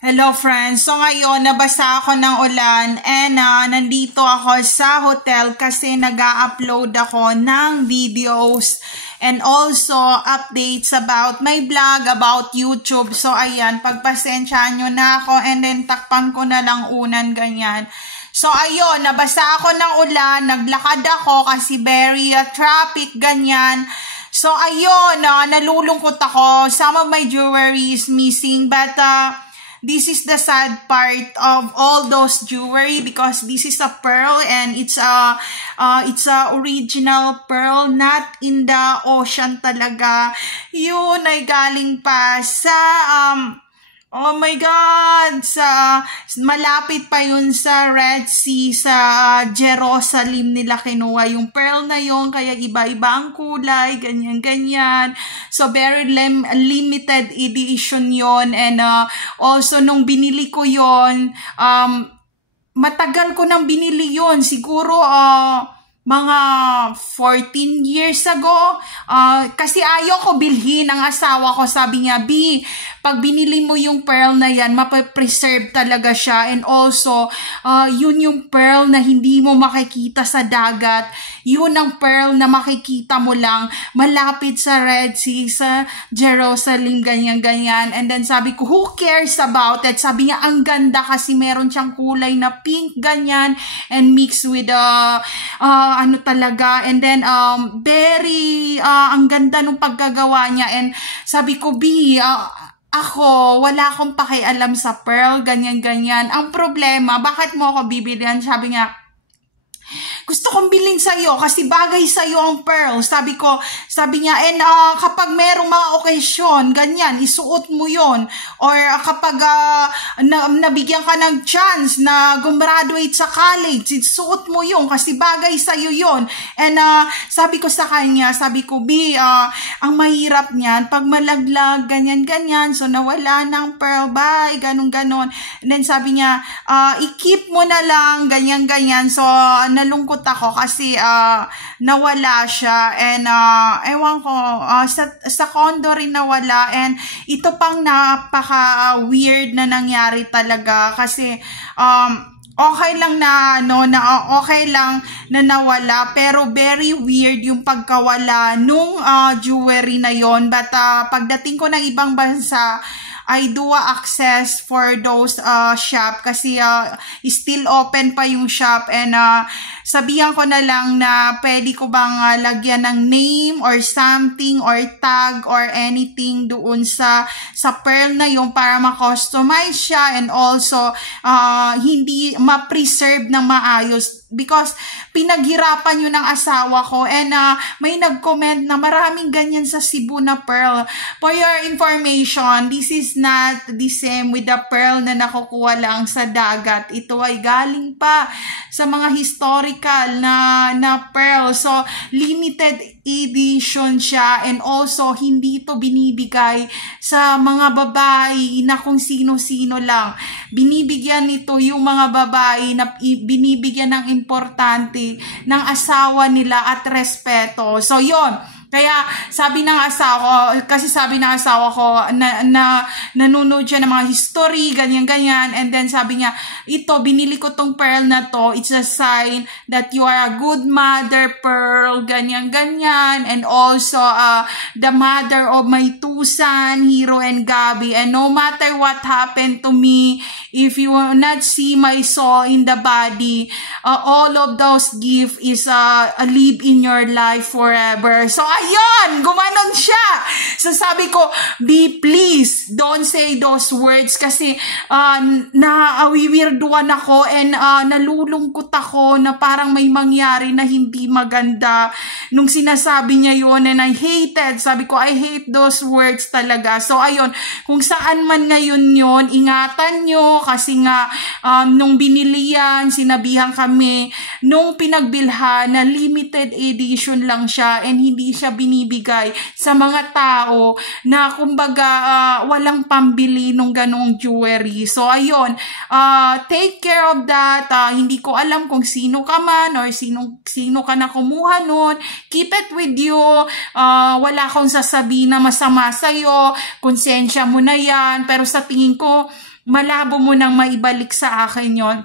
Hello friends, so ngayon nabasa ako ng ulan and nandito ako sa hotel kasi nag-upload ako ng videos and also updates about my vlog, about YouTube. So ayan, pagpasensyahan nyo na ako and then takpan ko na lang unan ganyan. So ayun, nabasa ako ng ulan, naglakad ako kasi very traffic ganyan. So ayun, nalulungkot ako. Some of my jewelry is missing but this is the sad part of all those jewelry because this is a pearl and it's a original pearl, not in the ocean talaga. Yun ay galing pa sa oh my God, malapit pa yun sa Red Sea, sa Jerusalem nila kinuha yung pearl na yun, kaya iba-iba ang kulay, ganyan-ganyan. So, very limited edition yon and also, nung binili ko yon matagal ko nang binili yon siguro, mga 14 years ago, kasi ayoko bilhin ang asawa ko. Sabi niya, B, pag binili mo yung pearl na yan, mapapreserve talaga siya. And also, yun yung pearl na hindi mo makikita sa dagat. Yun ang pearl na makikita mo lang malapit sa Red Sea, sa Jerusalem, ganyan-ganyan. And then sabi ko, who cares about it? Sabi niya, ang ganda kasi meron siyang kulay na pink, ganyan, and mixed with ano talaga, and then very ang ganda nung paggagawa niya. And sabi ko, B, ako wala akong pakialam sa pearl, ganyan-ganyan. Ang problema, bakit mo ako bibilihan? Sabi niya, gusto kong bilhin sa'yo kasi bagay sa'yo ang pearl. Sabi niya, and kapag merong mga okasyon, ganyan, isuot mo yon. Or kapag nabigyan ka ng chance na gumraduate sa college, isuot mo yon kasi bagay sa'yo yon. And sabi ko sa kanya, sabi ko, B, ang mahirap niyan, pag malaglag, ganyan-ganyan, so nawala ng pearl, bye, ganon-ganon. And then sabi niya, i-keep mo na lang, ganyan-ganyan. So, nalungkot ako kasi nawala siya and ewan ko, sa condo rin nawala and ito pang napaka weird na nangyari talaga kasi okay lang na okay lang na nawala pero very weird yung pagkawala nung jewelry na yon. But pagdating ko ng ibang bansa, I do access for those shop kasi still open pa yung shop and sabihan ko na lang na pwede ko bang lagyan ng name or something or tag or anything doon sa pearl na yung para ma-customize siya and also hindi ma-preserve ng maayos because pinaghirapan yun ng asawa ko and may nag-comment na maraming ganyan sa Cebu na pearl. For your information, this is not the same with the pearl na nakukuha lang sa dagat. Ito ay galing pa sa mga historical na pearl. So, limited edition siya and also hindi ito binibigay sa mga babae na kung sino-sino lang. Binibigyan nito yung mga babae na binibigyan ng importante ng asawa nila at respeto. So, yon. Kaya sabi ng asawa ko, kasi sabi ng asawa ko na nanonood siya ng mga history, ganyan-ganyan, and then sabi niya, ito, binili ko tong pearl na to, it's a sign that you are a good mother, Pearl, ganyan-ganyan, and also the mother of my two sons, Hero and Gabby, and no matter what happened to me, if you will not see my soul in the body, all of those gifts is live in your life forever. So, ayun, gumanon siya. So, sabi ko, B, please, don't say those words kasi nawiwirduan ako and nalulungkot ako na parang may mangyari na hindi maganda nung sinasabi niya yun and I hated. Sabi ko, I hate those words talaga. So, ayun, kung saan man ngayon yun, ingatan nyo kasi nga nung binili yan, sinabihan kami, nung pinagbilhan na limited edition lang siya and hindi siya binibigay sa mga tao na kumbaga walang pambili nung ganong jewelry. So ayun, take care of that. Hindi ko alam kung sino ka man or sino ka na kumuha nun. Keep it with you. Wala akong sasabihin na masama sa'yo. Konsensya mo na yan. Pero sa tingin ko, malabo mo nang maibalik sa akin yon.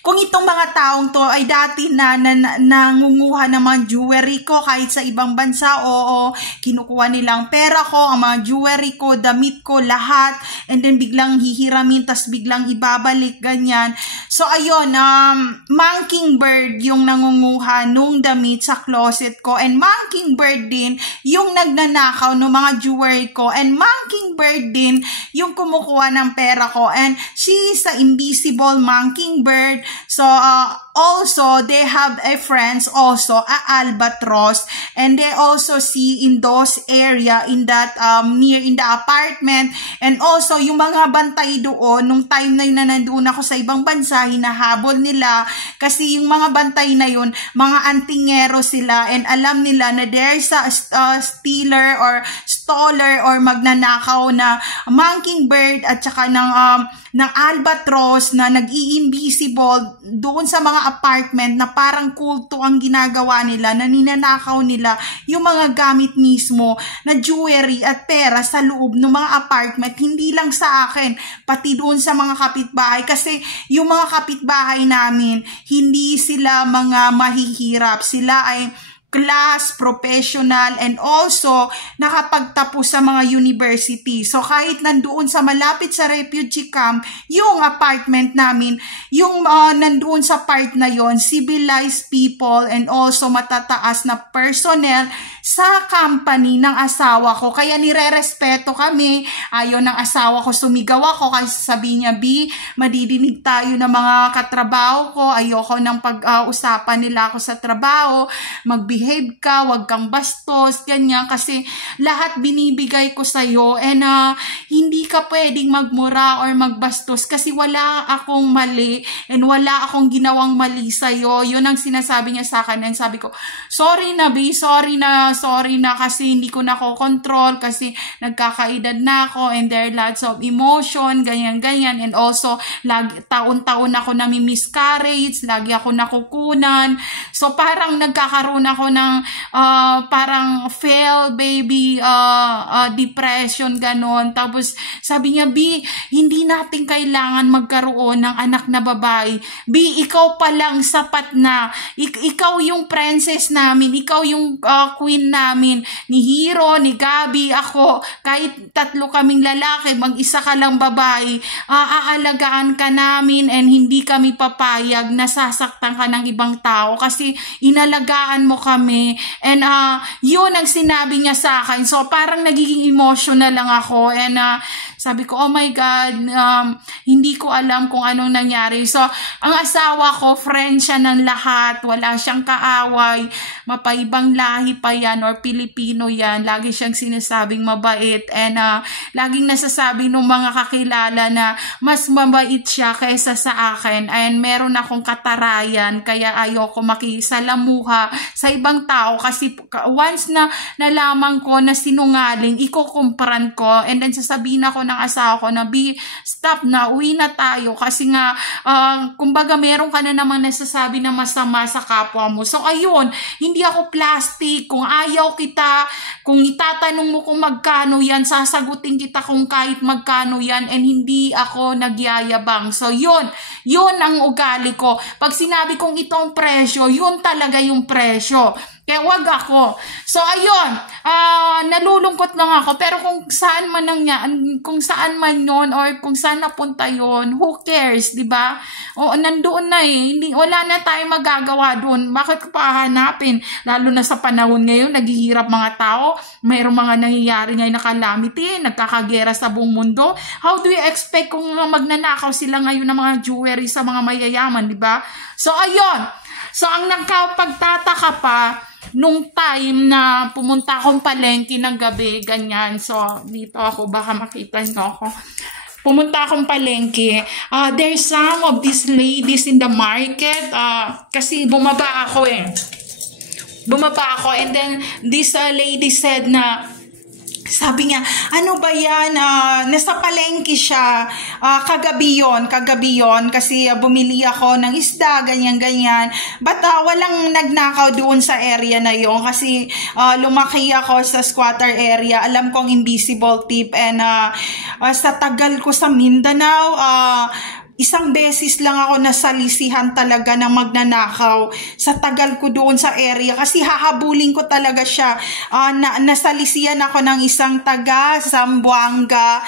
Kung itong mga taong to ay dati na nangunguha ng mga jewelry ko kahit sa ibang bansa, oo, kinukuha nilang pera ko, ang mga jewelry ko, damit ko, lahat, and then biglang hihiramin, tas biglang ibabalik, ganyan. So, ayun, Mockingbird yung nangunguha nung damit sa closet ko, and Mockingbird din yung nagnanakaw ng mga jewelry ko, and Mockingbird din yung kumukuha ng pera ko, and she is a invisible Mockingbird. So also they have a friends also, a albatross, and they also see in those area in that near in the apartment, and also yung mga bantay doon nung time na yun na nandoon ako sa ibang bansa, hinahabol nila kasi yung mga bantay na yun mga antingero sila, and alam nila na there's a stealer or stoler or magnanakaw na Mockingbird at saka ng albatross na nag-i-invisible doon sa mga apartment na parang kulto ang ginagawa nila, na ninanakaw nila yung mga gamit mismo na jewelry at pera sa loob ng mga apartment. Hindi lang sa akin, pati doon sa mga kapitbahay, kasi yung mga kapitbahay namin hindi sila mga mahihirap, sila ay class, professional, and also nakapagtapos sa mga university. So kahit nandoon sa malapit sa refugee camp, yung apartment namin, yung nandoon sa part na yon, civilized people and also matataas na personnel sa company ng asawa ko. Kaya nire-respeto kami. Ayaw ng asawa ko sumigaw ako kasi sabi niya, B, madidinig tayo ng mga katrabaho ko. Ayoko ng pag-usapan nila ako sa trabaho. Mag-behave ka, wag kang bastos, ganyan. Kasi lahat binibigay ko sa'yo, and hindi ka pwedeng magmura or magbastos kasi wala akong mali and wala akong ginawang mali sa'yo. Yun ang sinasabi niya sa akin, and sabi ko, sorry na B, sorry na kasi hindi ko nakokontrol kasi nagkakaedad na ako and there are lots of emotion, ganyan, and also taon-taon ako nami-miscarriage, lagi ako nakukunan. So parang nagkakaroon ako ng parang fail baby depression, ganon. Tapos sabi niya, B, hindi natin kailangan magkaroon ng anak na babae. B, ikaw pa lang sapat na. Ikaw yung princess namin, ikaw yung queen namin, ni Hero, ni Gabi, ako, kahit tatlo kaming lalaki, mag-isa ka lang babae, aalagaan ka namin and hindi kami papayag na sasaktan ka ng ibang tao kasi inalagaan mo kami. And yun ang sinabi niya sa akin. So parang nagiging emotional lang ako, and sabi ko, oh my God, hindi ko alam kung anong nangyari. So ang asawa ko, friend siya ng lahat, wala siyang kaaway, mapaibang lahi pa yan or Pilipino yan, lagi siyang sinasabing mabait, and laging nasasabi ng mga kakilala na mas mabait siya kaysa sa akin, and meron akong katarayan kaya ayoko makisalamuha sa ibang tao kasi once na nalaman ko na sinungaling, ikukumpran ko, and then sasabihin ako ng asawa ko na, B, stop na, uwi na tayo kasi nga kumbaga meron ka na namang nasasabi na masama sa kapwa mo. So ayun, hindi ako plastic. Kung ayaw kita, kung itatanong mo kung magkano yan, sasagutin kita kung kahit magkano yan, and hindi ako nagyayabang. So yun ang ugali ko. Pag sinabi kong itong presyo, yun talaga yung presyo. Kaya wag ako. So ayun, nalulungkot lang ako, pero kung saan man yon or kung saan napunta yon, who cares, 'di ba? O nandoon na wala na tayong magagawa doon. Bakit ko pa hahanapin? Lalo na sa panahon ngayon, naghihirap mga tao, mayroong mga nangyayari ngayon na calamity, nagkakagera sa buong mundo. How do you expect kung magnanakaw sila ngayon ng mga jewelry sa mga mayayaman, 'di ba? So ayun. So ang nagkapagtataka pa, nung time na pumunta akong palengke ng gabi, ganyan. So, dito ako, baka makita nyo ako. Pumunta akong palengke. There's some of these ladies in the market. Kasi bumaba ako and then this lady said na, Sabi niya, ano ba yan? Nasa palengke siya. Kagabi yon kasi bumili ako ng isda, ganyan-ganyan. But walang nagnakaw doon sa area na yon kasi lumaki ako sa squatter area. Alam kong invisible tip and sa tagal ko sa Mindanao, isang beses lang ako nasalisihan talaga ng magnanakaw sa tagal ko doon sa area kasi hahabulin ko talaga siya. Nasalisihan ako ng isang taga Zamboanga,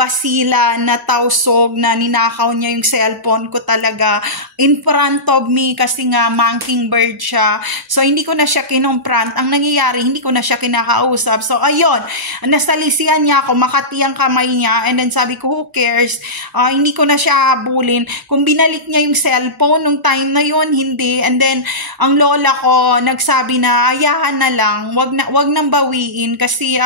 Basila na tausog na ninakaw niya yung cellphone ko talaga in front of me kasi nga mockingbird siya. So hindi ko na siya kinumprant. Ang nangyayari, hindi ko na siya kinakausap. So ayun, nasalisihan niya ako, makati ang kamay niya and then sabi ko, who cares? Hindi ko na siya habulin. Kung binalik niya yung cellphone nung time na yon, hindi. And then ang lola ko nagsabi na ayahan na lang, wag nang bawiin kasi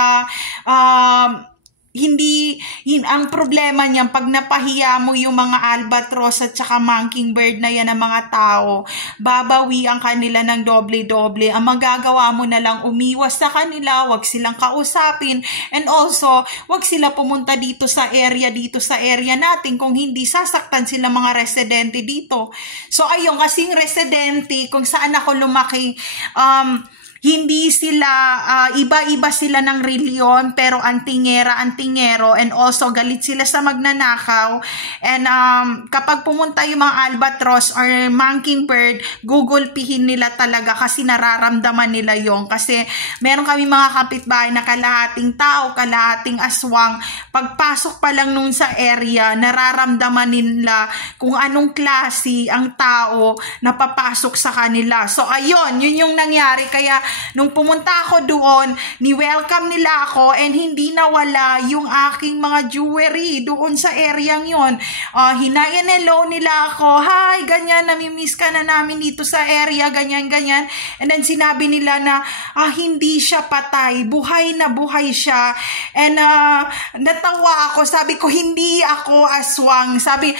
ang problema niyan pag napahiya mo yung mga albatros at saka mockingbird na yan ng mga tao, babawi ang kanila ng doble-doble. Ang magagawa mo na lang umiwas sa kanila, wag silang kausapin, and also wag sila pumunta dito sa area natin kung hindi sasaktan sila mga residente dito. So ayun, kasing residente kung saan ako lumaki, hindi sila, iba-iba sila ng reliyon, pero antingero, and also galit sila sa magnanakaw. And kapag pumunta yung mga albatros or mockingbird, gugulpihin nila talaga kasi nararamdaman nila yon. Kasi meron kami mga kapitbahay na kalahating tao, kalahating aswang. Pagpasok pa lang nun sa area, nararamdaman nila kung anong klase ang tao na papasok sa kanila. So ayun, yun yung nangyari. Kaya nung pumunta ako doon, ni-welcome nila ako and hindi nawala yung aking mga jewelry doon sa area yon. Hinayan hello nila ako, hi, ganyan, namimiss ka na namin dito sa area, ganyan. And then sinabi nila na hindi siya patay, buhay na buhay siya. And natawa ako, sabi ko, hindi ako aswang. Sabi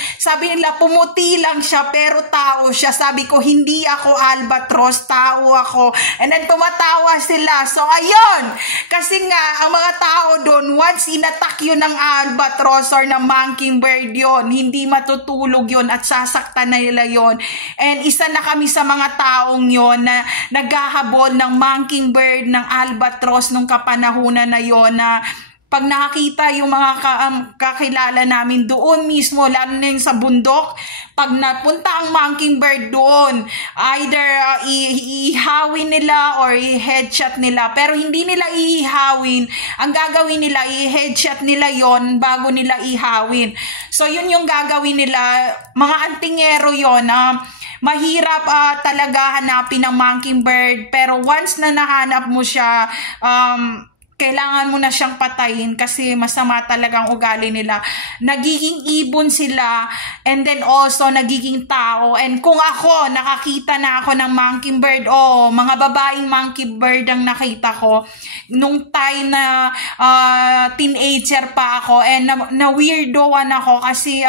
nila, pumuti lang siya pero tao siya. Sabi ko, hindi ako albatros, tao ako. And then tumatawa sila. So ayun, kasi nga ang mga tao doon, once inatak yun ng albatros or ng mockingbird yun, hindi matutulog yun at sasaktan na nila yun. And isa na kami sa mga taong yun na naghahabol ng mockingbird, ng albatros nung kapanahunan na yun, na pag nakakita yung mga kakilala namin doon mismo, lalo na yung sa bundok, pag napunta ang mockingbird doon, either ihawin nila or i-headshot nila. Pero hindi nila ihawin. Ang gagawin nila, i-headshot nila yon bago nila ihawin. So yun yung gagawin nila. Mga antingero yon. Mahirap talaga hanapin ng mockingbird. Pero once na nahanap mo siya, kailangan mo na siyang patayin kasi masama talagang ugali nila. Nagiging ibon sila and then also nagiging tao. And kung ako, nakakita na ako ng mockingbird, mga babaeng mockingbird ang nakita ko nung time na teenager pa ako, and na-weirdoan ako kasi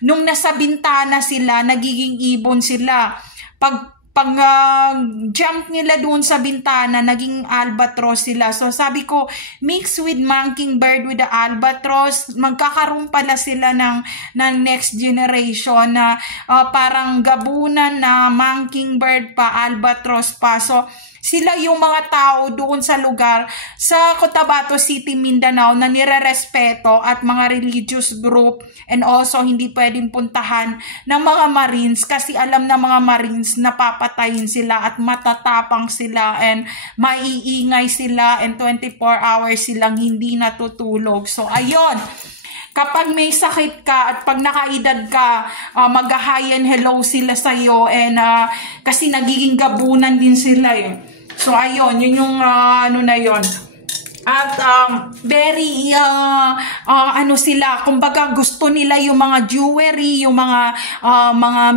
nung nasa bintana sila, nagiging ibon sila. Pag jump nila doon sa bintana, naging albatros sila. So sabi ko, mix with mockingbird with the albatros, magkakaroon pala sila ng next generation na parang gabunan na mockingbird pa, albatros pa. So sila yung mga tao doon sa lugar sa Cotabato City, Mindanao na nirerespeto at mga religious group, and also hindi pwedeng puntahan ng mga Marines kasi alam na mga Marines na papatayin sila at matatapang sila and maiingay sila and 24 hours silang hindi natutulog. So ayun, kapag may sakit ka at pag nakaedad ka, mag-hi and hello sila sa'yo, and kasi nagiging gabunan din sila eh. So ayun, yun yung ano na yun. At very sila, kumbaga gusto nila yung mga jewelry, yung mga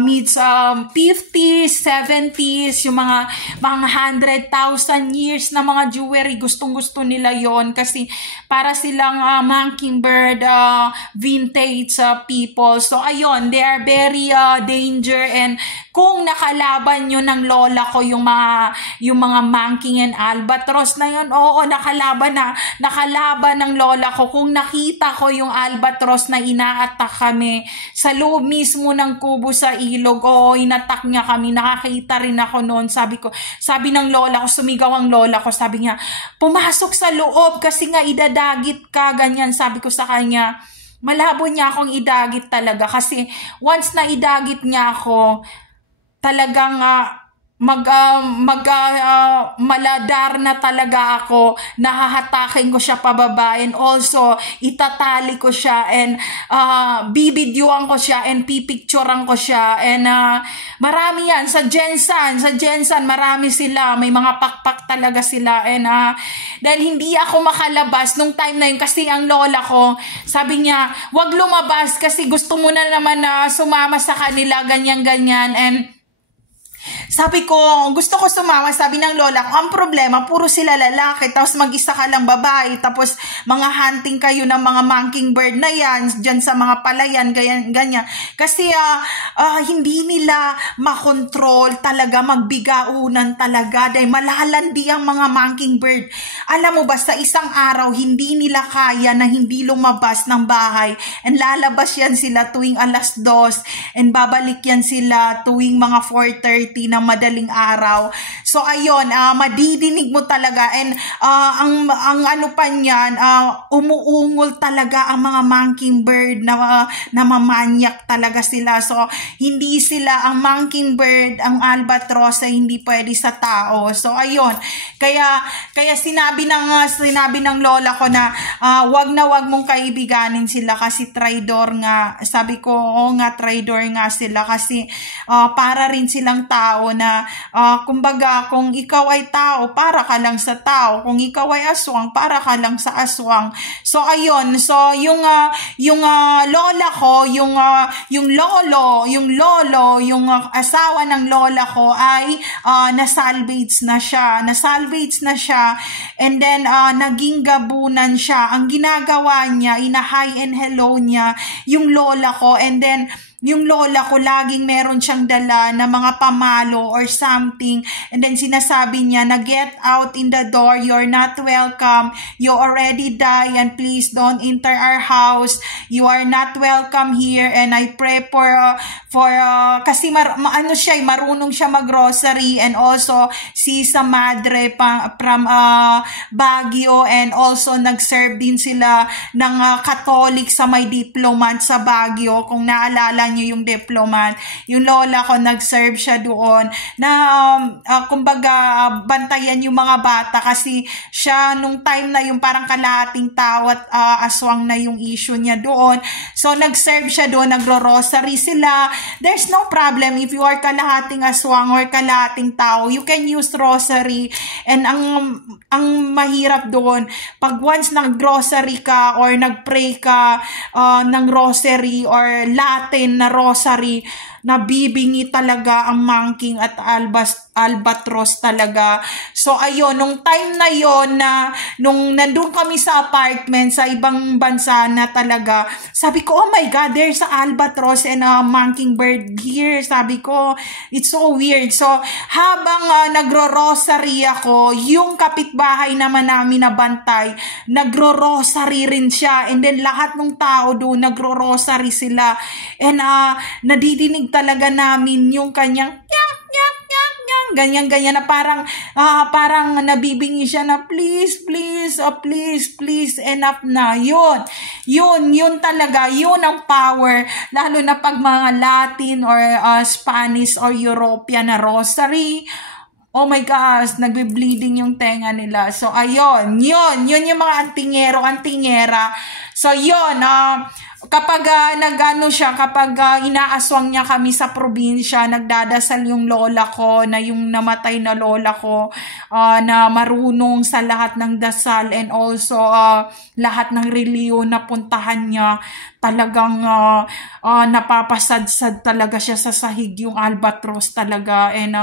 mid 50s, 70s, yung mga 100,000 years na mga jewelry, gustong-gusto nila yon kasi para silang mockingbird vintage people. So ayun, they are very danger, and kung nakalaban nyo ng lola ko yung mga mocking and albatros na yun, oo, nakalaban na nakalaban ng lola ko. Kung nakita ko yung albatros na inaatak kami sa loob mismo ng kubo sa ilog, oo, inatak niya kami. Nakakita rin ako noon. Sabi ng lola ko, sumigaw ang lola ko, sabi niya, pumasok sa loob kasi nga idadagit ka, ganyan. Sabi ko sa kanya, malabo niya akong idagit talaga kasi once na idagit niya ako, talagang maladar na talaga ako, nahahatakin ko siya pababa, and also itatali ko siya, and bibidyoan ko siya, and pipicturean ko siya, and marami yan sa Jensan marami sila, may mga pakpak talaga sila, and dahil hindi ako makalabas nung time na yun kasi ang lola ko, sabi niya, wag lumabas kasi gusto mo na naman na sumama sa kanila, ganyan, and sabi ko, gusto ko sumama, sabi ng lola ko, ang problema, puro sila lalaki, tapos mag-isa ka lang babae, tapos mga hunting kayo ng mga mockingbird na yan, dyan sa mga palayan, ganyan. Kasi hindi nila makontrol talaga, magbigaunan talaga, dahil malalandi ang mga mockingbird. Alam mo ba, sa isang araw, hindi nila kaya na hindi lumabas ng bahay, and lalabas yan sila tuwing 2:00, and babalik yan sila tuwing mga 4:30 ng madaling araw. So ayun, madidinig mo talaga, and ang ano pa niyan, umuungol talaga ang mga mockingbird na mamanyak talaga sila. So hindi sila, ang mockingbird, ang albatros ay hindi pwede sa tao. So ayun, kaya sinabi ng lola ko na wag mong kaibiganin sila kasi traidor nga. Sabi ko, oo nga, traidor nga sila kasi para rin silang tao na kumbaga, kung ikaw ay tao, para ka lang sa tao. Kung ikaw ay aswang, para ka lang sa aswang. So ayun, so yung lola ko, yung lolo, yung asawa ng lola ko ay nasalvage na siya, and then naging gabunan siya. Ang ginagawa niya, ina-hi and hello niya yung lola ko, and then yung lola ko laging meron siyang dala na mga pamalo or something, and then sinasabi niya na get out in the door, you're not welcome, you already die, and please don't enter our house, you are not welcome here, and I pray for kasi marunong siya mag-grocery, and also si sa madre from Baguio, and also nag-serve din sila ng Catholic sa may diplomat sa Baguio. Kung naalala nyo yung diplomat, yung lola ko, nag-serve siya doon na kumbaga bantayan yung mga bata kasi siya nung time na yung parang kalahating tao at aswang na yung issue niya doon. So nag-serve siya doon, nagro-rosary sila. There's no problem if you are kalahating aswang or kalahating tao, you can use rosary. And ang mahirap doon, pag once nag-grocery ka or nag-pray ka ng rosary or Latin na rosary, nabibingi talaga ang monkey at albatros talaga. So ayun, nung time na yon na nung nandun kami sa apartment sa ibang bansa na talaga, sabi ko, oh my God, there's a albatros and a mockingbird here. Sabi ko, it's so weird. So habang nagro-rosary ako, yung kapitbahay naman namin na bantay, nagro-rosary rin siya, and then lahat ng tao doon nagro-rosary sila, and nadidinig talaga namin yung kanyang ganyan na parang nabibingi siya na please, enough na. Yun talaga, yun ang power, lalo na pag mga Latin or Spanish or European na rosary. Oh my gosh, nagbe-bleeding yung tenga nila. So ayun, yun yung mga antingera. So yun, kapag kapag inaaswang niya kami sa probinsya, nagdadasal yung lola ko na yung namatay na lola ko na marunong sa lahat ng dasal, and also lahat ng reliyon na puntahan niya, talagang napapasadsad talaga siya sa sahig yung albatros talaga, and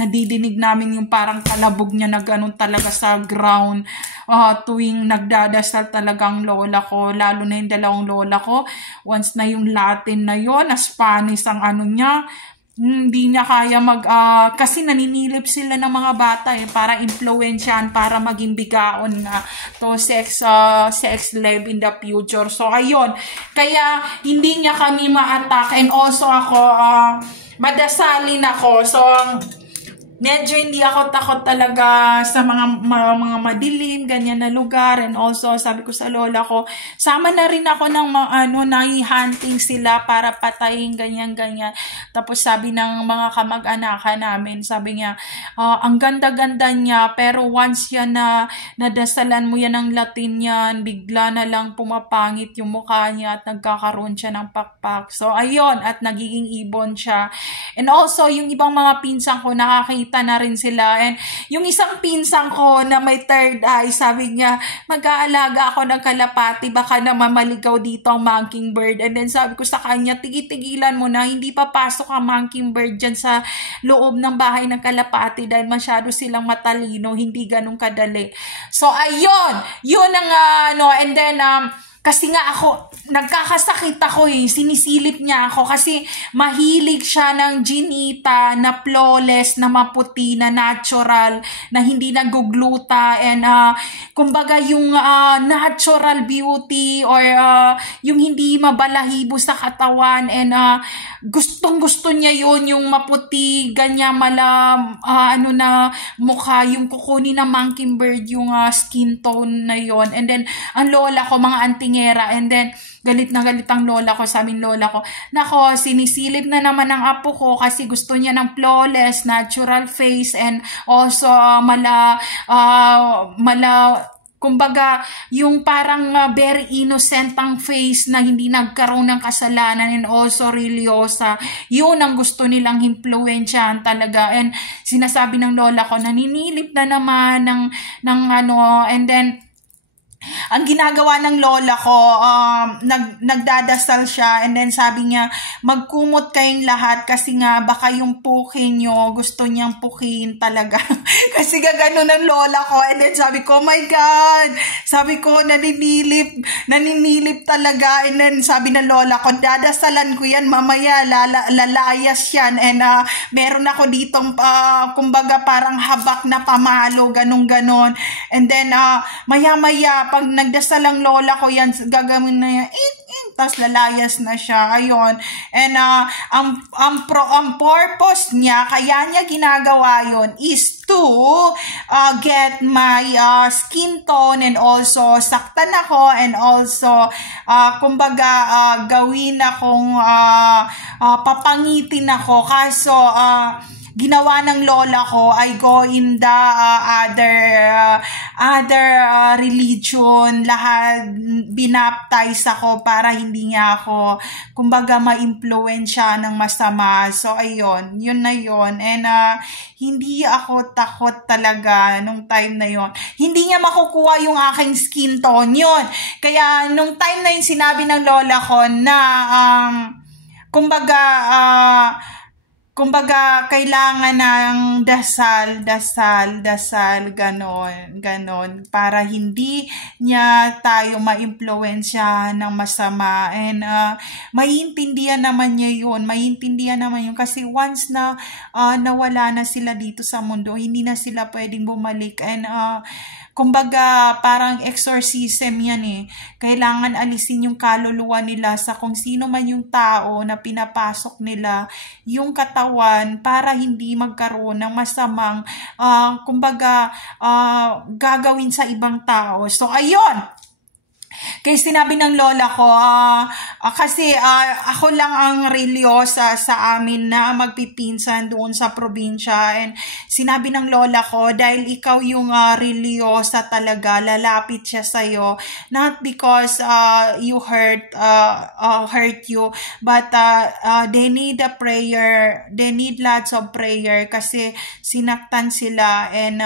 nadidinig namin yung parang kalabog niya na ganun talaga sa ground tuwing nagdadasal talagang lola ko, lalo na yung dalawang lola ko. Once na yung Latin na yon, na Spanish ang ano niya, hindi niya kaya kasi naninilip sila ng mga bata para impluwensyahan, para maging bigaon nga to sex life in the future. So ayun, kaya hindi niya kami ma-attack, and also ako madasalin ako. So medyo hindi ako takot talaga sa mga madilim, ganyan na lugar. And also, sabi ko sa lola ko, sama na rin ako ng nai-hunting sila para patayin, ganyan. Tapos sabi ng mga kamag-anakan namin, sabi niya, ang ganda-ganda niya, pero once yan na nadasalan mo yan ng Latin yan, bigla na lang pumapangit yung mukha niya at nagkakaroon siya ng pakpak. So, ayun, at nagiging ibon siya. And also, yung ibang mga pinsan ko, nakakita na rin sila. And yung isang pinsan ko na may third eye, sabi niya, mag-aalaga ako ng kalapati, baka na mamaligaw dito ang mockingbird. And then sabi ko sa kanya, tigilan mo na, hindi papasok ang mockingbird dyan sa loob ng bahay ng kalapati dahil masyado silang matalino, hindi ganun kadali. So ayun, yun ang and then kasi nga ako, nagkakasakit ako sinisilip niya ako kasi mahilig siya ng ginita na flawless, na maputi, na natural, na hindi nagugluta, and kumbaga yung natural beauty or yung hindi mabalahibo sa katawan, and gustong-gusto niya yun, yung maputi, ganyan, na mukha, yung kukunin ng mockingbird, yung skin tone na yon. And then, ang lola ko, mga antingera, and then, galit na galit ang lola ko, sabi ng lola ko, nako, sinisilip na naman ang apo ko kasi gusto niya ng flawless, natural face, and also kumbaga, yung parang very innocent ang face na hindi nagkaroon ng kasalanan, and also religyosa. Yun ang gusto nilang impluwensyahan talaga. And sinasabi ng lola ko, naninilip na naman and then, ang ginagawa ng lola ko, nagdadasal siya, and then sabi niya, magkumot kayong lahat kasi nga baka yung pukin nyo, gusto niyang pukin talaga. Kasi gano'n ng lola ko, and then sabi ko, oh my God, sabi ko, naninilip talaga, and then sabi ng lola ko, dadasalan ko yan, mamaya lalayas yan, and meron ako ditong, kumbaga parang habak na pamalo, ganon, and then maya-maya, pag nagdasal ang lola ko yan, gagawin na yan, tapos lalayas na siya, ayun. And ang purpose niya, kaya niya ginagawa yon is to get my skin tone, and also saktan ako, and also kumbaga gawin akong papangitin ako, kaso ginawa ng lola ko, I go in the other religion, lahat binaptize ako para hindi niya ako, kumbaga, ma-impluwensya ng masama. So, ayun, yun na yun. And hindi ako takot talaga nung time na yun. Hindi niya makukuha yung aking skin tone, yun. Kaya, nung time na yun, sinabi ng lola ko na, kumbaga, kailangan ng dasal, ganon, para hindi niya tayo ma-impluwensya ng masama. And maiintindihan naman niya yun, kasi once na nawala na sila dito sa mundo, hindi na sila pwedeng bumalik. And kumbaga, parang exorcism yan Kailangan alisin yung kaluluwa nila sa kung sino man yung tao na pinapasok nila yung katawan para hindi magkaroon ng masamang, kumbaga, gagawin sa ibang tao. So, ayun! Kaya sinabi ng lola ko, kasi ako lang ang religyosa sa amin na magpipinsan doon sa probinsya. And sinabi ng lola ko, dahil ikaw yung religyosa talaga, lalapit siya sa'yo. Not because you hurt you, but they need a prayer. They need lots of prayer kasi sinaktan sila, and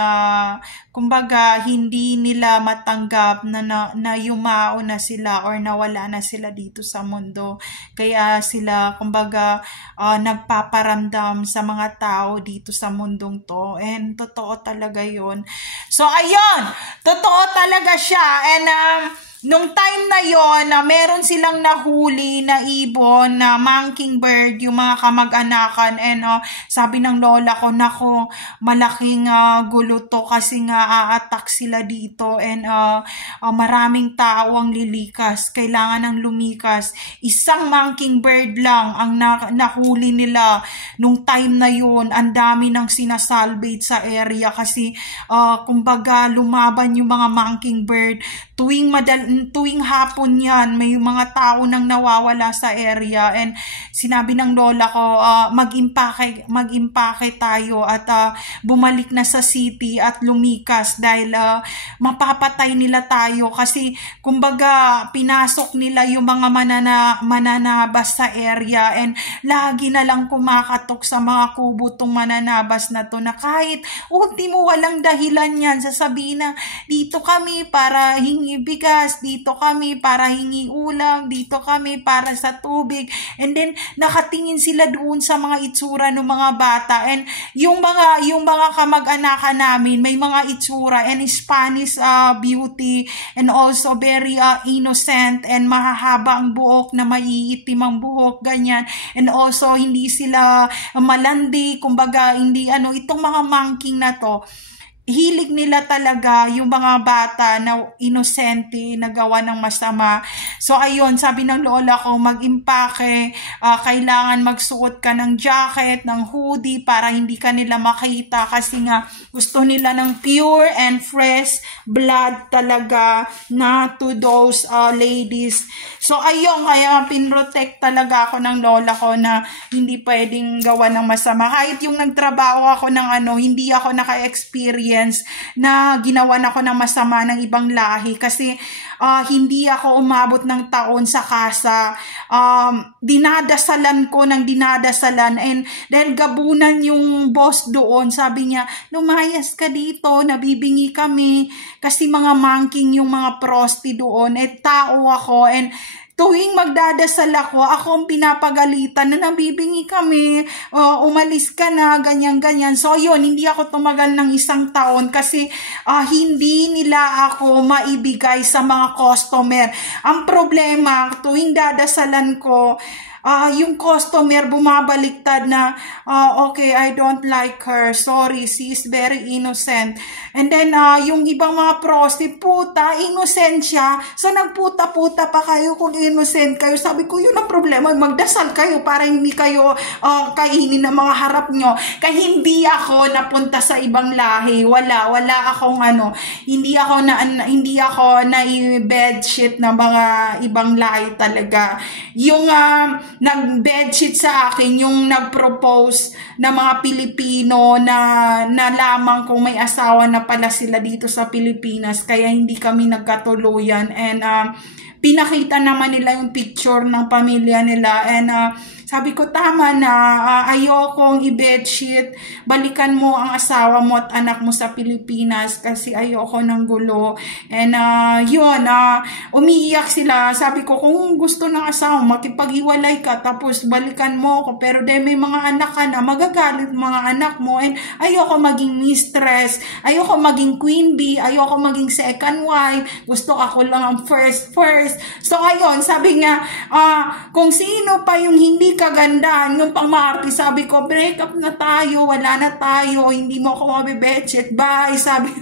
kumbaga, hindi nila matanggap na yumao na sila or nawala na sila dito sa mundo. Kaya sila, kumbaga, nagpaparamdam sa mga tao dito sa mundong to. And totoo talaga yun. So, ayun! Totoo talaga siya. And nung time na yon na meron silang nahuli na ibon na mockingbird, yung mga kamag-anakan, and sabi ng lola ko, nako, malaking gulo to kasi nga a-attack sila dito, and maraming tao ang lilikas, kailangan ng lumikas. Isang mockingbird lang ang nahuli nila nung time na yon. Ang dami ng sinasalvage sa area kasi kumbaga lumaban yung mga mockingbird. Tuwing hapon yan, may mga tao nang nawawala sa area, and sinabi ng lola ko, mag-impake tayo at bumalik na sa city at lumikas dahil mapapatay nila tayo kasi kumbaga pinasok nila yung mga mananabas sa area, and lagi na lang kumakatok sa mga kubo tong mananabas na to na kahit ultimo walang dahilan yan, sasabihin na dito kami para hingi bigas, dito kami para hingi ulam, dito kami para sa tubig, and then nakatingin sila doon sa mga itsura ng mga bata, and yung mga kamag-anakan namin may mga itsura and Spanish beauty, and also very innocent, and mahahaba ang buhok na maiitim ang buhok, ganyan, and also hindi sila malandi, kumbaga hindi itong mga monkey na to, hilig nila talaga yung mga bata na inosente na gawa ng masama. So ayun, sabi ng lola ko, mag-impake, kailangan magsuot ka ng jacket, ng hoodie para hindi ka nila makita kasi nga gusto nila ng pure and fresh blood talaga na to those ladies. So ayun, kaya pinrotect talaga ako ng lola ko na hindi pwedeng gawa ng masama. Kahit yung nagtrabaho ako ng hindi ako naka-experience na ginawan ako ng masama ng ibang lahi kasi hindi ako umabot ng taon sa kasa. Dinadasalan ko ng dinadasalan, and dahil gabunan yung boss doon, sabi niya, lumayas ka dito, nabibingi kami kasi mga mangking yung mga prosti doon, tao ako, and tuwing magdadasal ako ang pinapagalitan na nabibingi kami, umalis ka na, ganyan-ganyan. So yun, hindi ako tumagal ng 1 taon kasi hindi nila ako maibigay sa mga customer. Ang problema, tuwing dadasalan ko, yung customer bumabaliktad na, okay, I don't like her, sorry, she is very innocent. And then, yung ibang mga prosti, puta, innocent siya, so nagputa-puta pa kayo kung innocent kayo. Sabi ko, yun ang problema, magdasal kayo para hindi kayo kainin ng mga harap nyo. Kaya hindi ako napunta sa ibang lahi, wala akong hindi ako na bedsheet ng mga ibang lahi talaga. Yung nag-bedsheet sa akin yung nag-propose na mga Pilipino na lamang kung may asawa na pala sila dito sa Pilipinas, kaya hindi kami nagkatuluyan, and pinakita naman nila yung picture ng pamilya nila, and sabi ko, tama na, ayokong i-bedsheet, balikan mo ang asawa mo at anak mo sa Pilipinas kasi ayoko ng gulo. And yun, umiiyak sila. Sabi ko, kung gusto ng asawa, makipag-iwalay ka, tapos balikan mo ako. Pero dahil may mga anak ka na, magagalit mga anak mo. And ayoko maging mistress, ayoko maging queen bee, ayoko maging second wife, gusto ako lang ang first. So ayun, sabi nga, kung sino pa yung hindi kagandahan, yung pang-maarte, sabi ko, break up na tayo, wala na tayo, hindi mo ako mabibetchet, bye, sabi.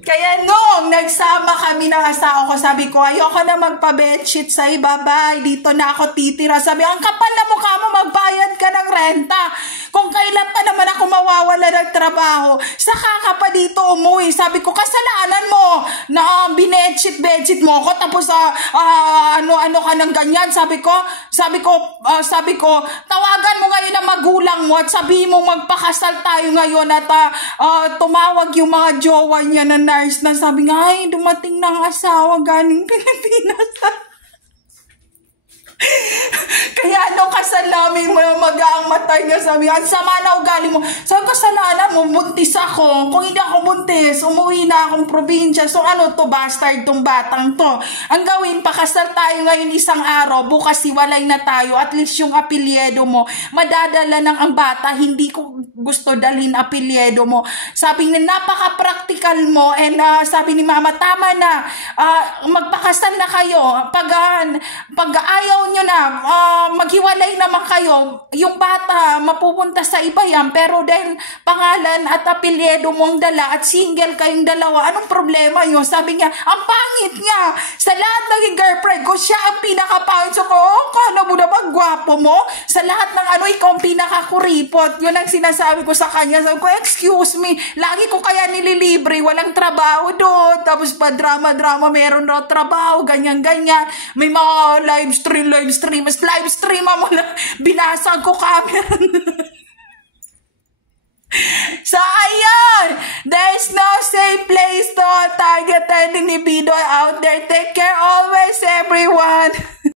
Kaya nung nagsama kami ng asawa ko, sabi ko, ayoko na magpa-bedsheet sa iba, bye, dito na ako titira. Sabi, ang kapal na mukha mo, magbayad ka ng renta. Kung kailan pa naman ako mawawala ng trabaho, saka ka pa dito umuwi. Sabi ko, kasalanan mo na bedsheet mo ako, tapos ano ka ng ganyan. Sabi ko, tawagan mo ngayon ang magulang mo at sabihin mo magpakasal tayo ngayon at tumawag yung mga jowa niya na nurse na sabi nga, ay, dumating na ang asawa galing Pilipinas. Kaya nung kasal kasal namin mag-aang matay niya. Sabi, ang sama na ugali mo. Sabi, kasalanan mo, buntis ako. Kung hindi ako buntis, umuwi na akong probinsya. So ano to, bastard tong batang to. Ang gawin, pakasal tayo ngayon isang araw, bukas hiwalay na tayo. At least yung apelyedo mo, madadala ng ang bata, hindi ko gusto dalhin apelyedo mo. Sabi niya, napaka-practical mo. And sabi ni mama, tama na, magpakasal na kayo. Pag ayaw nyo na, maghiwalay naman kayo. Yung bata, mapupunta sa iba yan. Pero dahil pangalan at apelyedo mong dala at single kayong dalawa, anong problema yun? Sabi niya, ang pangit niya. Sa lahat ng girlfriend ko, siya ang pinakapangit. So, kala mo na ba, gwapo mo? Sa lahat ng ikaw ang pinakakuripot. Yun ang sinasabi ko sa kanya. Sabi ko, excuse me, lagi ko kaya nililibre, walang trabaho doon. Tapos pa drama-drama, meron daw trabaho, ganyan-ganyan. May mga live stream. Mas live stream mo lang, binasag ko camera. So, ayun! There's no safe place to target any video out there. Take care always, everyone!